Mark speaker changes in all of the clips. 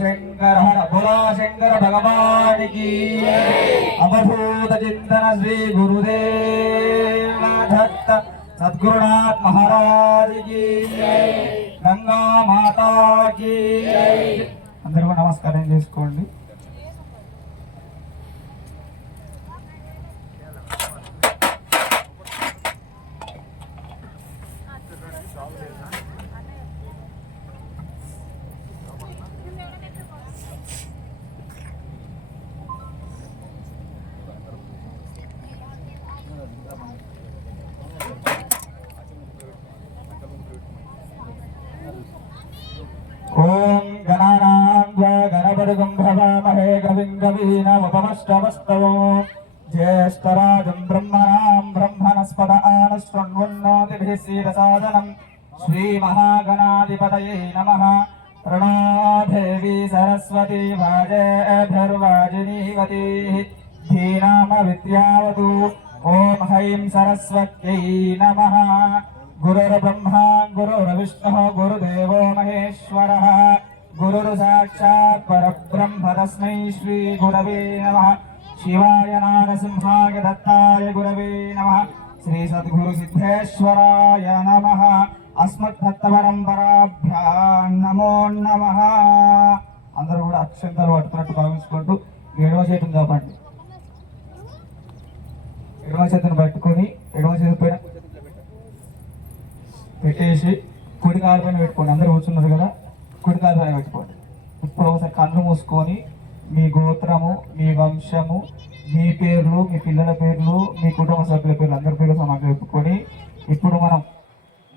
Speaker 1: శంకర హర బోలా శంకర భగవానికి అవధూత చింతన శ్రీ గురుదేవ దత్త సద్గురునాథ్ మహారాజ్కి గంగా మాతాకి అందరూ నమస్కారం చేసుకోండి. ఓం గణానాం త్వా భవామహే కవిం కవీనముపమష్టమస్తవం జ్యేష్ఠరాజం బ్రహ్మణాం బ్రహ్మణస్పద ఆనశృణ్వన్నోతిభిः సీదసాదనం శ్రీమహాగణాధిపతయే నమః ప్రణో దేవి సరస్వతి వాజేభిర్వాజినీవతి ధీనామ విద్యావతు ఓం హైం సరస్వత్యై నమః గురుర్బ్రహ్మా గురుర్విష్ణుः గురుదేవో మహేశ్వరः గురుర్ సాక్షాత్ పరబ్రహ్మ తస్మై శ్రీ గురవే నమః శివాయ నారసింహాయ దత్తాయ గురవే నమః శ్రీ సద్గురు సిద్ధేశ్వరాయ నమః అస్మద్భక్తపరంపరాభ్యాం నమో నమః అందరూ కూడా అక్షంతలు పట్టుకున్నట్టు భావించుకుంటూ ఏడవ చేతిని కాపండి ఎడమ చేతిని పట్టుకొని ఎడమ చేతి పైన పెట్టేసి కుడి కాలు పైన పెట్టుకోండి. అందరూ కూర్చున్నారు కదా? కుడి కాలు పైన పెట్టుకోండి. ఇప్పుడు ఒకసారి కళ్ళు మూసుకొని మీ గోత్రము మీ వంశము మీ పేర్లు మీ పిల్లల పేర్లు మీ కుటుంబ సభ్యుల పేర్లు అందరి పేర్లు సమాజం చెప్పుకొని ఇప్పుడు మనం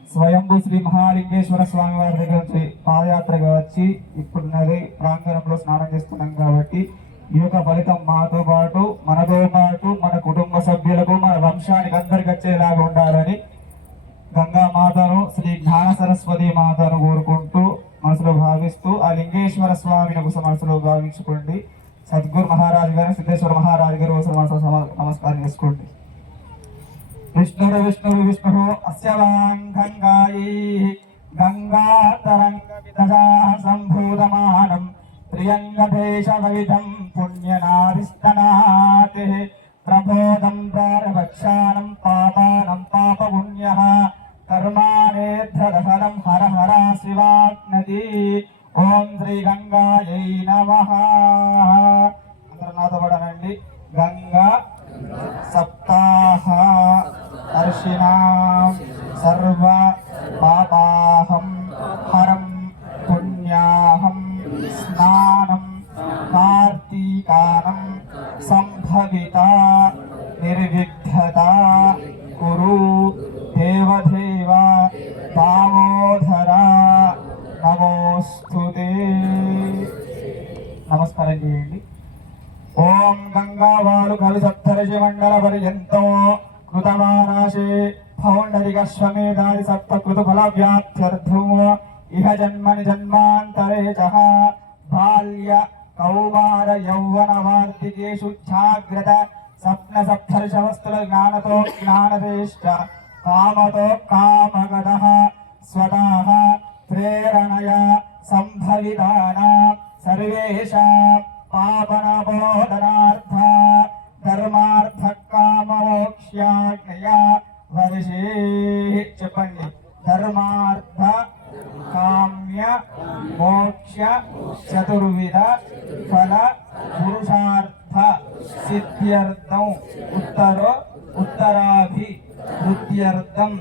Speaker 1: స్వయంభూ శ్రీ మహాలింగేశ్వర స్వామి వారి దగ్గర నుంచి పాదయాత్రగా వచ్చి ఇప్పుడు నది ప్రాంగణంలో స్నానం చేస్తున్నాం కాబట్టి ఈ యొక్క ఫలితం మాతో పాటు మనతో పాటు మన కుటుంబ సభ్యులకు మన వంశానికి అందరికి వచ్చేలాగా ఉండాలని గంగా మాతను శ్రీ జ్ఞాన సరస్వతి మాతను కోరుకుంటూ మనసులో భావిస్తూ ఆ లింగేశ్వర స్వామిని ఒకసారి మనసులో భావించుకోండి. సద్గురు మహారాజు గారు సిద్ధేశ్వర మహారాజు గారు ఒకసారి మనసులో నమస్కారం చేసుకోండి. విష్ణురు విష్ణురు విష్ణు అస్య వాం గంగాయై గంగాతరంగ సంభూతమానం ప్రియంగదేశవైధం పుణ్యనాదిష్టనాతి ప్రబోధం ప్రారభక్షానం పాపానం పాపపుణ్య కర్మాణేద్ధరఫలం హర హర శివాగ్నది. ఓం శ్రీ గంగాయై నమ. అందరూ నాతో పడనండి గంగా సప్తాహ దర్శినాం సర్వ పాపాహం హరం పుణ్యాహం స్నానం కార్తీకానం సంభవిత నిర్విఘ్నత కురు దేవదేవ దామోధర నమోస్తుదే నమస్కారం చేయండి. ఓం గంగావాడు కలు సప్తర్షి మండల పర్యంతం కృతమానాశే పౌండరికశ్వమేధారి సప్తకృత ఫల వ్యాప్త్యర్థం ఇహ జన్మని జన్మాంతరే చ. బాల్య కౌమార యౌవన వార్తికేషు జాగ్రత్త సప్న సప్తర్ష వస్తుల జ్ఞానతో జ్ఞానదేశ్చ కామతో కామగద స్వతః ప్రేరణయ సంభవితానా సర్వేషాం పాపనబోధనార్థ ధర్మార్థ కామోక్ష్యాజ్ఞయ వర్షే చెప్పండి. ధర్మార్థ కామ్య మోక్ష చతుర్విధ ఫల పురుషార్థ సిద్ధ్యర్థం. ఉత్తరో ఉత్తరా వృత్త్యర్థం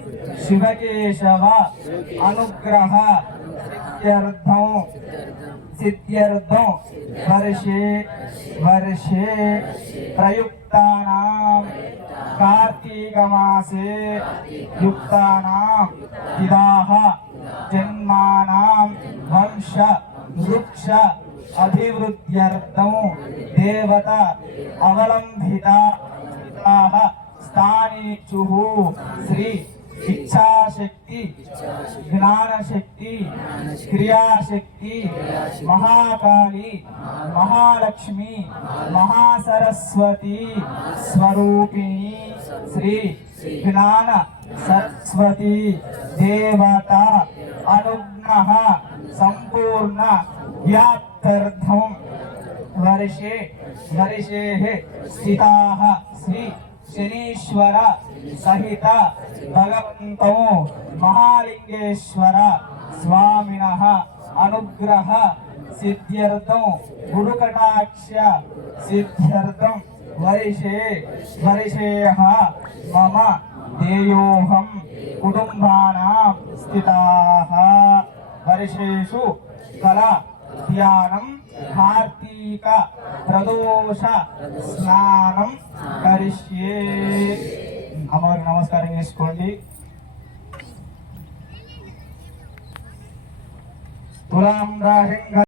Speaker 1: శివకేశవ అనుగ్రహ సిద్ధ్యర్థం సిద్ధ్యర్థం వర్షే వర్షే ప్రయుక్తానాం కార్తీకమాసే యుక్తానాం ఇదాహ జన్మానాం వంశ వృక్ష అభివృద్ధ్యర్థం దేవత అవలంబిత స్థానేచు శ్రీ ఇచ్ఛాశక్తి జ్ఞానశక్తి క్రియాశక్తి మహాకాళి మహాలక్ష్మి మహాసరస్వతి స్వరూపిణి. శ్రీ జ్ఞాన సరస్వతి దేవత అనుగ్రహ సంపూర్ణ వ్యాప్తర్థం వర్షే వర్షేః స్థితాः శ్రీ శనీశ్వర సహిత భగవంతము మహాలింగేశ్వర స్వామిన అనుగ్రహ సిద్ధ్యర్థం గురుకటాక్ష సిద్ధ్యర్థం వరిషే వర్షేః మమ దేయోహం కుటుంబానా స్థితాः వర్షేషు కళ ధ్యానం కార్తీక ప్రదోష స్నానం కరిష్యే. అమ్మవారికి నమస్కారం చేసుకోండి. తులాం రాశిం